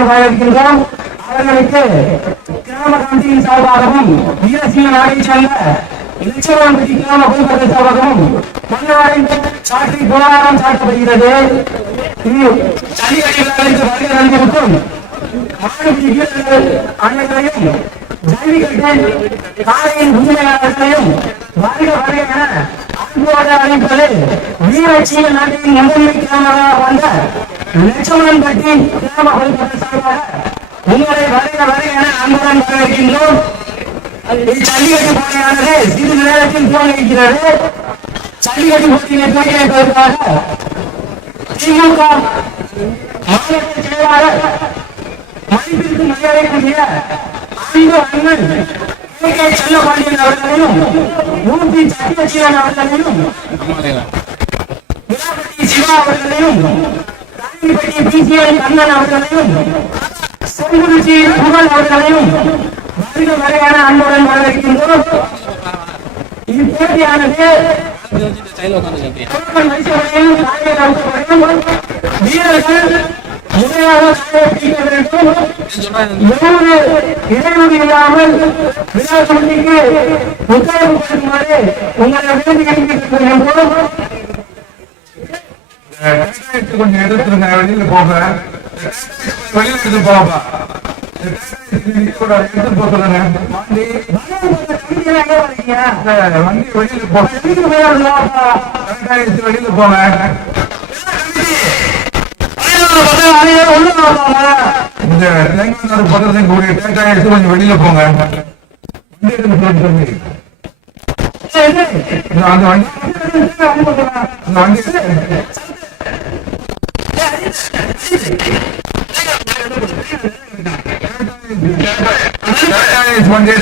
மாடுகள் வரவேற்கின்றோம் அவர்களுக்கு கிராம கமிட்டியின் சார்பாகவும் வீரசிங்க நாடை சேர்ந்த இலட்சவான்பட்டி கிராம குழுக்கள் சார்பாகவும் மன்னவாரின் சாற்றி போராட்டம் சாட்டப்படுகிறது இது ஜல்லிக்கட்டு வருகை தந்திருக்கும் மாடுபிடி வீரர்கள் அனைவரையும் ஜல்லிக்கட்டு காலையின் உரிமையாளர்களையும் வருக வருக என அன்போடு அழைப்பது வீரச்சீன நாட்டின் முதன்மை கிராமமாக வந்த லட்சுமணன் பட்டி கிராம பொதுமக்கள் சார்பாக உங்களை வருக வருக என அன்புடன் வரவேற்கின்றோம். இச்சல்லிக்கட்டு போட்டியானது சிறிது நேரத்தில் துவங்குகிறது. ஜல்லிக்கட்டு போட்டியை துவங்கி வைப்பதற்காக திமுக மாநில செயலாளர் மதிப்பிற்கு மரியாதைக்குரிய அன்பு அண்ணன் செல்லப்பாண்டியன் அவர்களையும் மூர்த்தி சத்யசீலன் அவர்களையும் விழாபதி சிவா அவர்களையும் ராணிப்பட்டி பிசிஐ கண்ணன் அவர்களையும் செங்குறிச்சி புகழ் அவர்களையும் வருக வரையான அன்புடன் வரவேற்கின்றோம். காலையில் அவுத்தவரையும் வீரர்கள் இல்லாமல் விழா உத்தரவு கொடுக்குமாறு உங்களை வேண்டி கொஞ்சம் எடுத்துருங்க வெளியில போக வெளியில எடுத்து போகப்பா எடுத்து போக சொல்லுங்க வண்டி வண்டி வெளியில போக வெளியில போங்க இந்த தேங்காய் பக்கத்துல கூடிய தேங்காய் எடுத்து கொஞ்சம் வெளியில போங்க. வண்டி அந்த வண்டி அந்த வண்டி வண்டி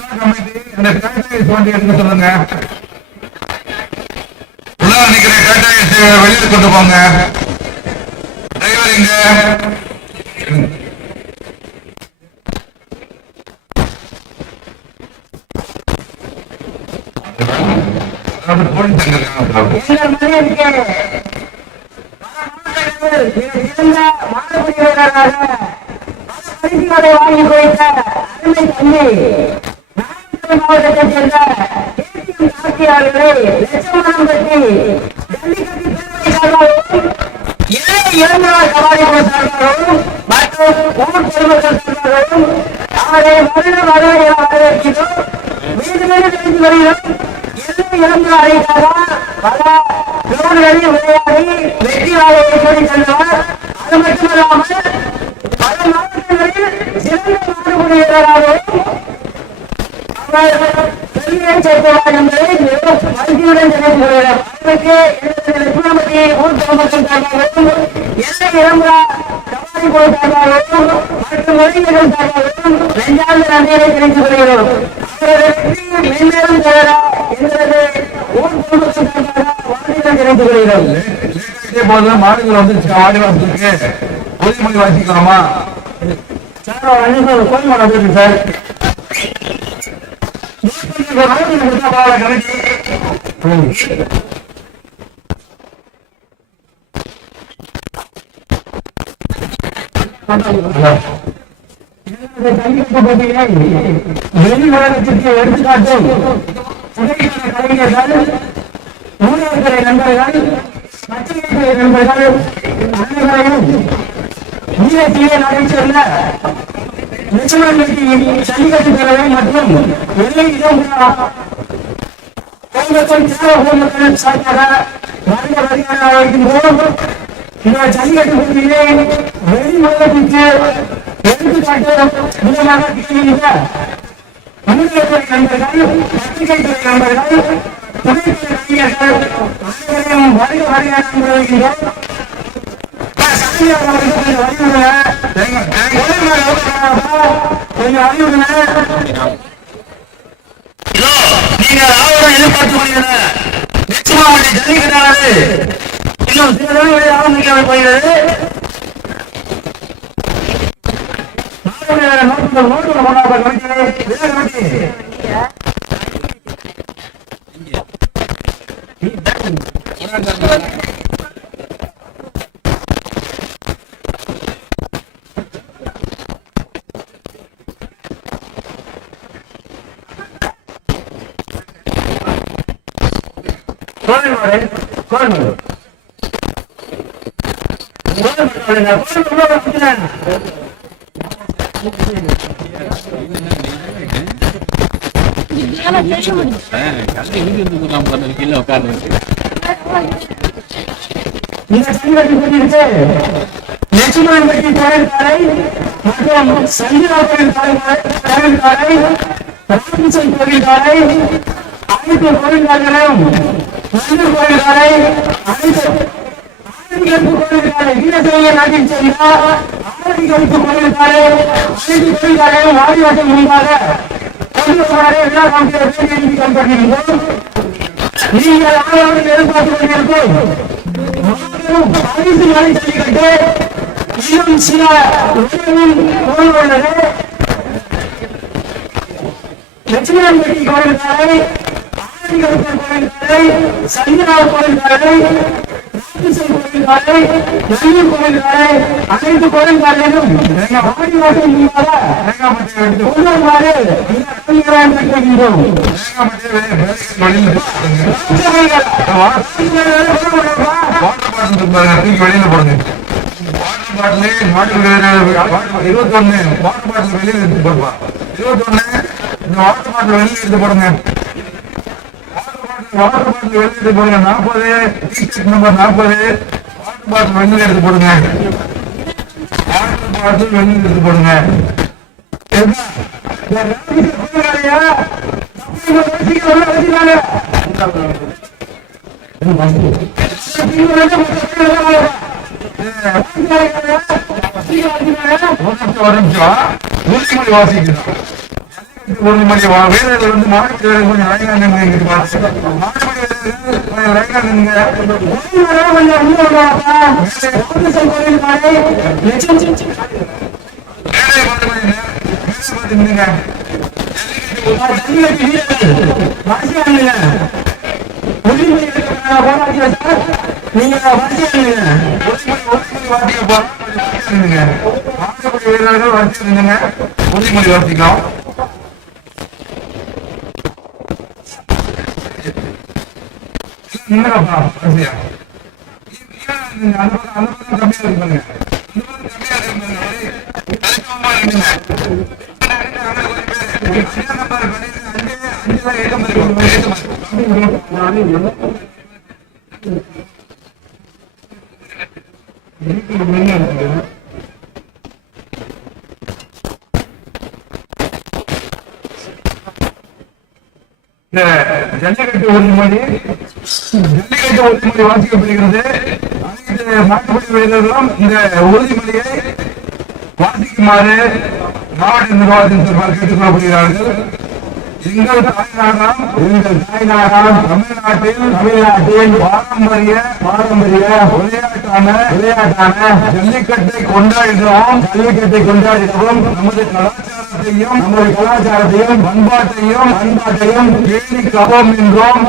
வண்டி கமிட்டி அந்த டாடாய்ஸ் வண்டி எடுக்க சொல்லுங்க. உள்ள நிக்கிற கொண்டு போங்க. டிரைவர் இங்க வாங்கி கொடுத்த அருமை தண்ணி நாமக்கல் மாவட்டத்தைச் சேர்ந்த கேடிஎம் சாட்சியாளர்களை லட்சமானம் பற்றி ஜல்லிக்கட்டு பேரவை சார்பாகவும் இளைய இளைஞர் சவாரி குழு சார்பாகவும் மற்றும் ஊர் பொதுமக்கள் சார்பாகவும் அவரை வருட வருட என வரவேற்கிறோம் வீடு வீடு தெரிந்து வருகிறோம் இளைய இளைஞர் அழைக்காக பல கிரௌண்ட்களில் விளையாடி வெற்றி வாழையை தேடி சென்றவர் அது மட்டுமல்லாமல் பல மாவட்டங்களில் சிறந்த மாடுபிடி வீரராகவும் அவர் என்பதை மிகவும் மகிழ்ச்சியுடன் தெரிவித்துக் கொள்கிறோம் அவருக்கு எனது லட்சுமணபதி ஊர் சார்பாகவும் எல்லை சவாரி சார்பாகவும் மற்றும் ஒருங்கிணைகள் சார்பாகவும் நெஞ்சார்ந்த நன்றியை தெரிவித்துக் கொள்கிறோம் அவரது வெற்றி மென்மேலும் தொடர எங்களது ஊர் பொதுமக்கள் சார்பாக வாழ்த்துக்கள் கொள்கிறோம் இதே மாடுகள் வந்து ஆடி வாசத்துக்கு உறுதிமொழி வாசிக்கலாமா சார். அன்னைக்கு கோயில் வந்துருக்கு சார் கொடுத்தா பாவல கணக்கு ஜல்லிக்கட்டு எடுத்துக்காட்டும் கலைஞர்கள் ஊழியர்களை நண்பர்கள் பத்திரிகை நண்பர்கள் அனைவரையும் சேர்ந்த ஜல்லிக்கட்டு பேரவை மற்றும் எல்லை இடம்பெறா பொதுமக்கள் தேவ பொதுமக்கள் சார்பாக வருக வருகிறார் அழைக்கின்றோம் இந்த ஜல்லிக்கட்டு போட்டியிலே வெளி உலகத்திற்கு எடுத்துக்காட்டும் விதமாக திகழ்கின்ற ஊழியர்துறை நண்பர்கள் பத்திரிகை துறை நண்பர்கள் புகைப்பட கலைஞர்கள் அனைவரையும் வருக என்று வருகின்றோம் அவர்கள் கொஞ்சம் அறிவுறுங்க நீங்கள் ஆவணம் எதிர்பார்த்து வருகிற நிச்சயமாக ஜல்லிக்கட்டானது. இன்னும் சில தினங்களில் ஆரம்பிக்க போகிறது. நோட்டுகள் கொண்டாட விழா கமிட்டி சங்கடி கொண்டிருக்கு லட்சுமணன்பட்டி கோயில்காரை மற்றும் சந்திரா கோயில்காரை ராமசன் கோயில்காரை அனைத்து கோயில்காரர்களும் நந்து கோயில்காரை அனைத்து ஆதிக்கத்து கோயில்காரை வீரசைய நாட்டில் சேர்ந்த ஆதிக்கத்து கோயில்காரை அனைத்து கோயில்காரையும் வாரியாட்டம் முன்பாக கொண்டு வருமாறு எல்லா கமிட்டியை கண்படுகின்றோம் நீங்கள் ஆதரவு எதிர்பார்த்து கொண்டிருக்கும் மாபெரும் பரிசு மலை ஜல்லிக்கட்டு இன்னும் சில உள்ளது ஆதிகருப்பர் கோயில்காரை சந்திராவ் கோயில்காரை ராமகிருஷ்ணன் கோயில்காரை நல்லூர் கோயில்காரை அனைத்து கோயில்காரையும் ஆடி மாதம் முன்பாக தேங்காய் எடுத்து வெளியில போடுங்க. வாட்டர் வாட்டர் வாட்டர் பாட்டில் வெளியில எடுத்து போடுவா இந்த வாட்டர் பாட்டில் வெளியில எடுத்து போடுங்க. வாட்டர் பாட்டில் வெளியில போடுங்க நாற்பது நம்பர் நாற்பது. வாட்டர் பாட்டில் வெளியில எடுத்து போடுங்க. வாட்டர் பாட்டில் வெளியில எடுத்து போடுங்க ஒரு நிமிஷம் ஒரு நிமிஷம் வீரர்கள் வந்து மாடு வீரர்கள் கொஞ்சம் லைனாக எங்கிட்டு வாசிக்கணும் வீரர்கள் கொஞ்சம் லைனாக நின்னுங்க கொஞ்சம் நேரம் நீங்க வரிசையா உறுதிமொழி கொஞ்சம் வீரர்கள் வரிசையா நின்னுங்க உறுதிமொழி வாசிக்கலாம் நின்னுங்கப்பா வரிசையா அந்த பக்கம் கம்மியா இருக்கு. பாருங்க இந்த பக்கம் கம்மியா இருக்கு பாருங்க ஒரே தலைக்கமா இந்த ஜல்லிக்கட்டு உறுதிமொழி ஜல்லிக்கட்டு உறுதிமொழி வாசிக்கப்படுகிறது. அனைத்து மாட்டுப்படி வீரர்களும் இந்த உறுதிமொழியை வாசிக்குமாறு மாவட்ட நிர்வாகத்தின் சார்பாக கேட்டுக்கொள்ளப்படுகிறார்கள். எங்கள் தாய்நாடாம் எங்கள் தாய்நாடாம் தமிழ்நாட்டில் தமிழ்நாட்டில் பாரம்பரிய பாரம்பரிய விளையாட்டான விளையாட்டான ஜல்லிக்கட்டை கொண்டாடுகிறோம். ஜல்லிக்கட்டை கொண்டாடுகிறோம். நமது கலாச்சாரத்தையும் நம்முடைய கலாச்சாரத்தையும் பண்பாட்டையும் பண்பாட்டையும் பேணி காப்போம் என்றோம்.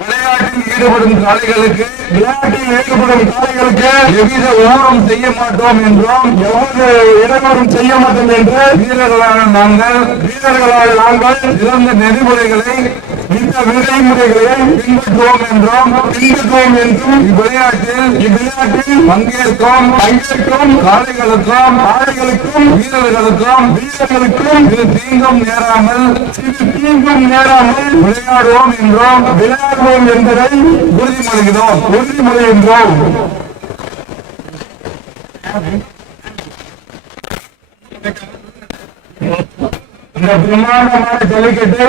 விளையாட்டில் ஈடுபடும் காளைகளுக்கு விளையாட்டில் ஈடுபடும் காளைகளுக்கு எவ்வித ஊரம் செய்ய மாட்டோம் என்றும். எவ்வளவு இடங்களும் செய்ய மாட்டோம் என்று வீரர்களான நாங்கள் வீரர்களால் நாங்கள் சிறந்த நெறிமுறைகளை இந்த விதிமுறைகளை பின்பற்றுவோம் என்றும் பின்பற்றுவோம் என்றும் இவ்விளையாட்டில் இவ்விளையாட்டில் பங்கேற்கும் பங்கேற்கும் காளைகளுக்கும் காளைகளுக்கும் வீரர்களுக்கும் வீரர்களுக்கும் இது தீங்கும் நேராமல் இது தீங்கும் நேராமல் விளையாடுவோம் என்றும் விளையாடுவோம் என்பதை உறுதிமொழிகிறோம். உறுதிமொழிகின்றோம் இந்த பிரமாண்டமான ஜல்லிக்கட்டை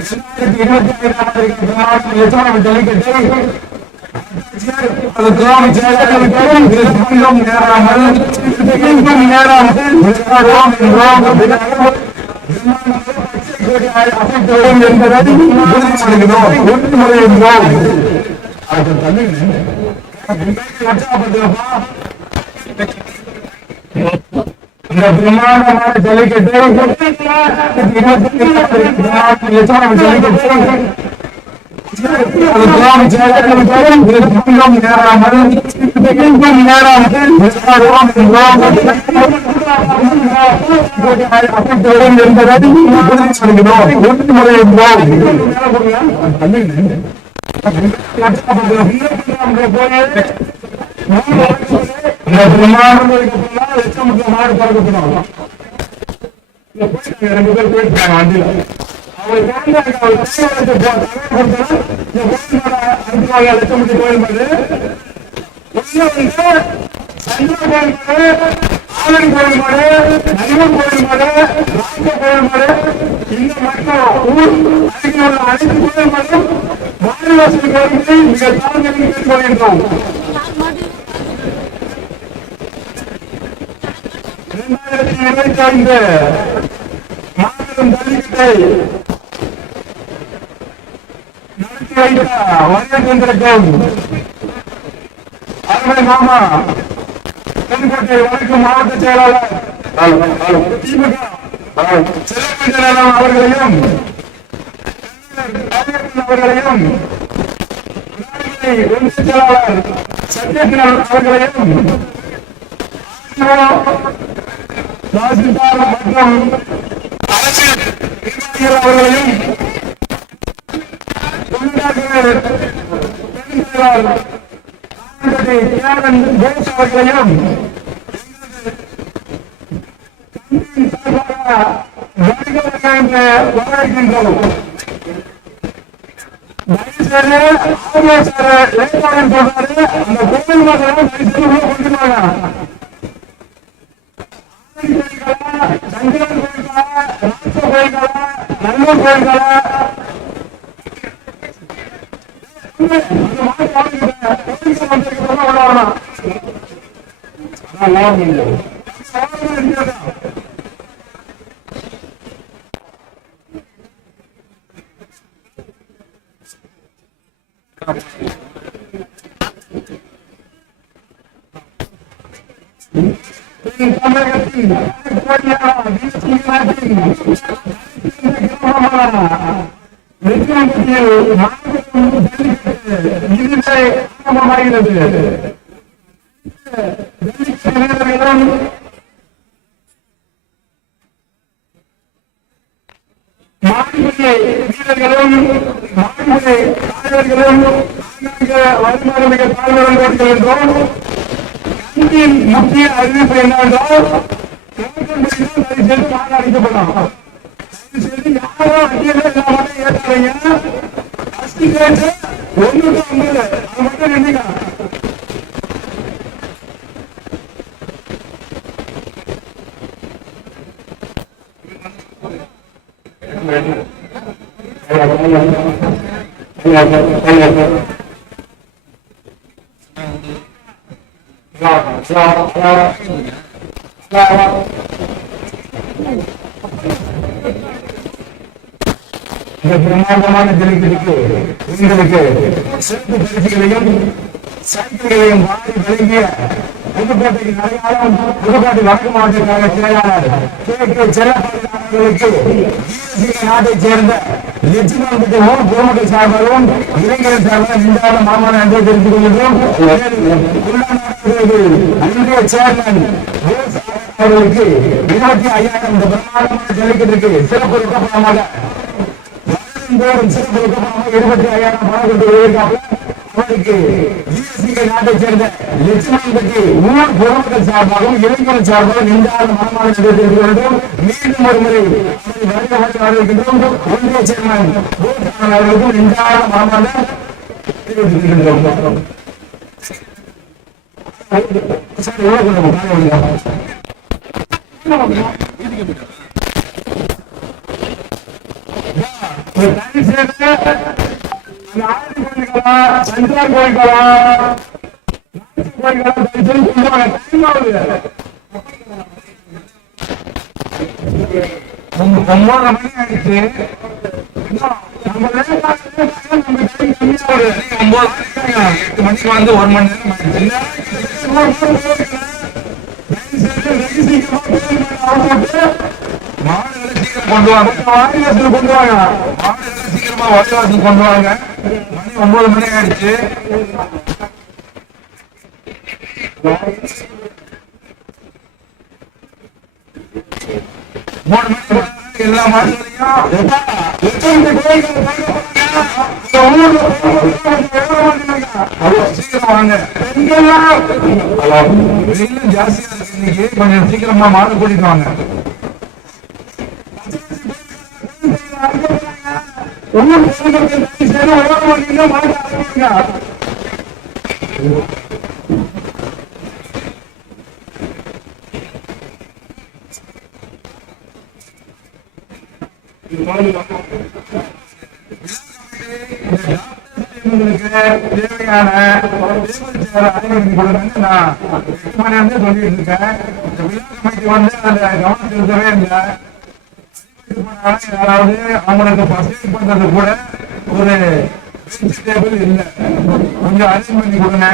இரண்டாயிரத்தி இருபத்தி ஐந்தாம் ஆண்டு பிரமாண்டம் லட்சணம் ஜல்லிக்கட்டை என்பதை உற்சாகப்படுத்துகிறப்பா இந்த பிரம்மாண்டமான ஜல்லிக்கட்டை இருபத்தி ஐந்தாம் ஜல்லிக்கட்டை அது கிராம செயலாளர்களும் இதற்கும் நேராமல் ரெண்டு பேர் போயிருக்காங்க வண்டியில அவர் வாழ்ந்தாங்க அவர் கையை வளர்த்து கொடுத்தா இந்த கோயில் மேல அனுப்புவாங்க கோயில் வந்து சந்திர கோயில் ஆலன் கோயில் கோயில் ராஜ கோயில் இந்த மக்கள் ஊர் அருகில் உள்ள அனைத்து கோயில் வாரிவாசல் கோயில்களை மிக இரண்டாயிரத்தி இருபத்தி ஐந்து மாபெரும் ஜல்லிக்கட்டை நடத்தி வைத்த அருமை மாமா தென்கோட்டை வடக்கு மாவட்ட செயலாளர் திமுக செல்லப்பன் அவர்களையும் அவர்களையும் ஒன்றிய செயலாளர் சத்யகிரண் அவர்களையும் தாசில்தார் மற்றும் அரசு நிர்வாகிகள் அவர்களையும் தியாகன் போஸ் அவர்களையும் வரவேற்கின்றோம். தயவுசெய்து ஏற்பாடு சொல்றாரு அந்த கோவில் மக்களும் தயவுசெய்து உள்ள கொண்டு வாங்க சங்கரன் கோயில்களா ராச கோயில்களா நல்லூர் கோயில்களா கோயில்கள் வந்ததுக்கு உள்ள வரணும் அதான் லாபம் இல்லை. லாபம் இருக்கிறதா? தமிழகத்தின் கோடியா வீழ்ச்சி நாட்டின் கிராமமான வெற்றிமத்தியில் மாபெரும் ஜல்லிக்கட்டு இதுவே ஆரம்பமாகிறது ஜல்லிக்கட்டு வீரர்களும் மாடுபிடி வருமானம் மிக தாழ்வுடன் கொடுக்கின்றோம் முக்கிய அறிவிப்பு என்னவென்றால் கிழக்கன்படிதான் அடிக்கப்படும் யாரும் அடியவே ಮುನ್ನೂರ ಒಂಬತ್ತು ಅವತ್ತು ಎಣ್ಣಿಕ Thank you. மட்டும் நின்றுங்க இந்த பிரம்மாண்டமான ஜல்லிக்கட்டுக்கு உங்களுக்கு சிறப்பு பரிசுகளையும் சைக்கிள்களையும் வாரி வழங்கிய புதுக்கோட்டை வடக்கு செயலாளர் கே. கே. நாட்டைச் சேர்ந்த லட்சுமணபதி பொதுமக்கள் சார்பாகவும் இளைஞர்கள் சார்பாக இன்றாட மாமன அன்பை தெரிவித்துக் கொள்கின்றோம். அன்றைய சேர்மன் அவர்களுக்கு இருபத்தி ஐயாயிரம் பிரமாண்டமான சிறப்பு வருடந்தோறும் சிறப்பு ரொக்கப்பணமாக இருபத்தி ஐயாயிரம் பணம் கொண்டு வருகிறார்கள். அவருக்கு ஜிஎஸ்டி நாட்டை சேர்ந்த லட்சுமணன் பற்றி ஊர் பொதுமக்கள் சார்பாகவும் இளைஞர்கள் சார்பாகவும் இன்றாட மனமான தெரிவித்துக் வேண்டும் மீண்டும் ஒரு முறை அவரை வரவேற்கின்றோம். ஒன்றிய சேர்மன் அவர்களுக்கும் இன்றாட மனமான தெரிவித்துக் கொள்கின்றோம். சார் எவ்வளவு கொஞ்சம் காலை விடுங்க. கோயில்களா கோயில்களா டைம் ஆகுது ஒன்பதரை மணி ஆயிடுச்சு நம்ம நம்ம டைம் கம்மியாகுது எட்டு மணிக்கு வந்து ஒரு மணி நேரம் ஆயிடுச்சு. இன்னும் தயவு செய்து வெகு சீக்கிரமா கோயில் மேல அவுட் மாடுகளை சீக்கிரம் கொண்டு வாங்க. வாரிவாசல் கொண்டு வாங்க. சீக்கிரமா வாரிவாசல் கொண்டு வாங்க. மணி ஒன்பது மணி ஆயிடுச்சு. மூணு மணி எல்லா மாடுகளையும் சீக்கிரம் வாங்க. பெண்கள்லாம் ஜாஸ்தியா இருக்கு. இன்னைக்கு கொஞ்சம் சீக்கிரமா மாடு கூட்டிட்டு வாங்க. ஒன்னும் மாட்ட ஆரம்பிங்க தேவையான நான் சொல்லிட்டு இருக்கேன் கவனம் செலுத்தவே இல்லை இது யாராவது அவங்களுக்கு பர்சேஸ் பண்றது கூட ஒரு டேபிள் இல்லை. கொஞ்சம் அரேஞ்ச் பண்ணி கொடுங்க.